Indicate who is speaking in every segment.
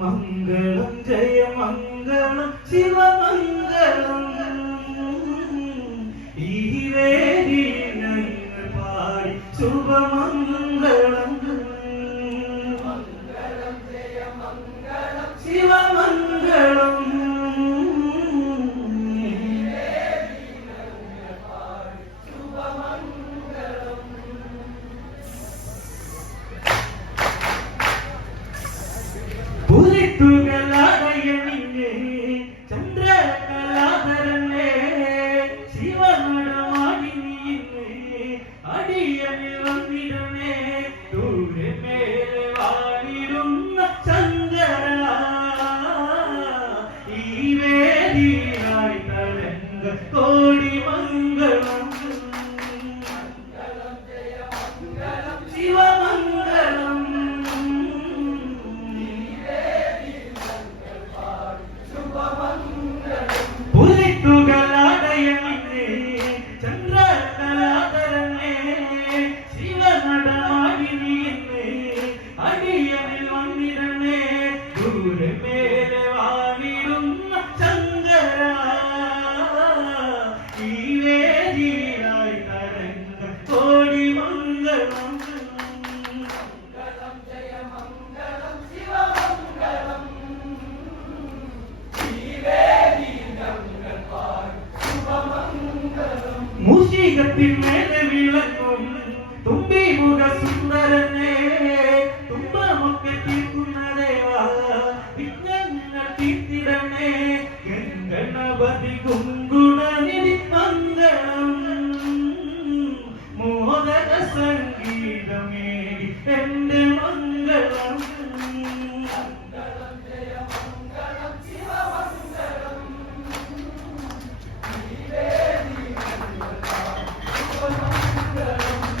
Speaker 1: മംഗളം ജയ മംഗളം ശിവമംഗളം. ഈ വേദി പാടി ശുഭമംഗളം. മൂഷികത്തിൻ മേലെ വിളക്കും.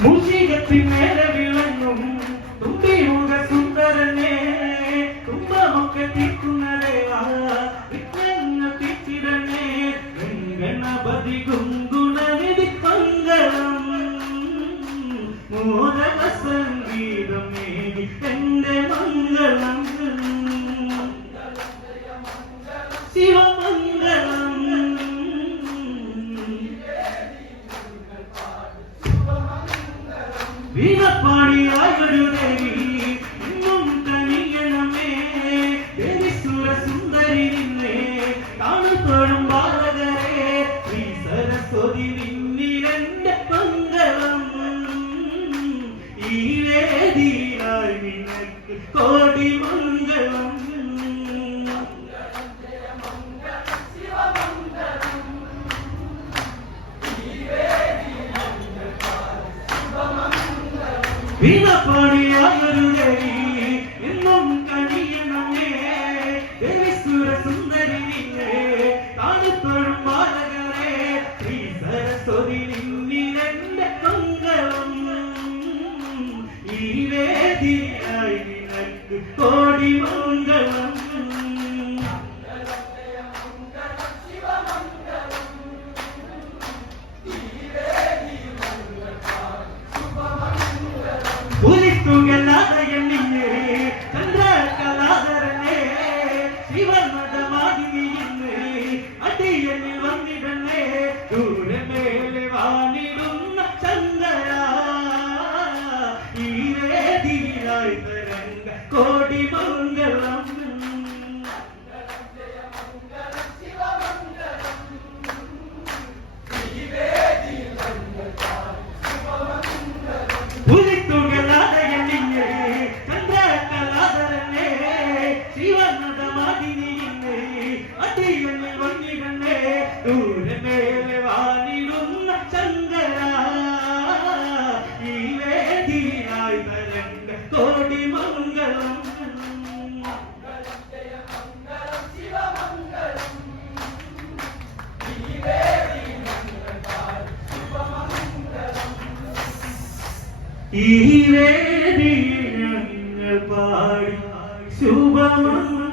Speaker 1: മൂഷികത്തിൻ മേലെ വിളങ്ങും. തുമ്പിമുഖ സുന്ദരനെ തുമ്പമൊക്കെ തീർക്കുന്ന ദേവാ വിഘ്നങ്ങൾ തീർത്തിടണേ ഗണപതി കുങ്കുണനിധി മംഗളം മോദക സംഗീതമേകി എന്റെ വീണപ്പാടിയായൊരു ദേവി ഇന്നും കണിയണമേ ദേവി സുരസുന്ദരി നിന്നെ കാണുത്തോഴും ബാലകരെ ശ്രീ സരസ്വതി നിന്നിലെന്റെ മംഗളം ഈ വേദിയായി നിനക്ക് കോടി മംഗളം വീണപ്പാടിയായൊരു ദേവി വന്നിടണേ ദൂരെ മേലെ വാണിടുന്ന ചന്ദ്ര ഈ വേദിയിലായി തരംഗ കോടി മംഗളം. പുലിത്തുകലാതയണിഞ്ഞേ ഈ വേദിയിൽ ഞങ്ങൾ പാടി ശുഭമംഗളം